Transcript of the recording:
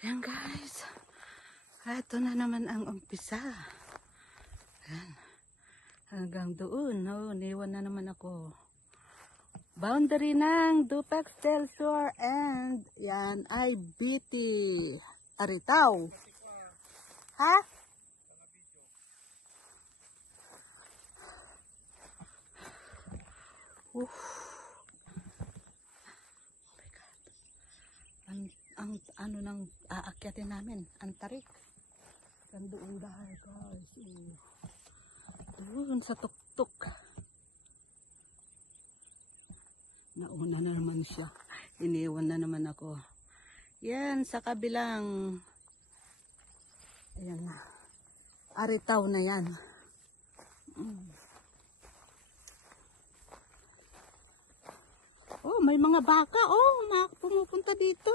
Yan guys. Ito na naman ang umpisa. Yan. Hanggang doon. No? Niwan na naman ako. Boundary ng Dupax del Sur and yan ay Biti. Aritaw. Ha? Oh my God. Ang ano nang aakyatin namin, ang tarik. Doon dahil guys. Doon sa tuktok. Nauna na naman siya. Iniwan na naman ako. Yan sa kabilang. Ayan na. Aritaw na yan. Oh, may mga baka. Oh, pumupunta dito.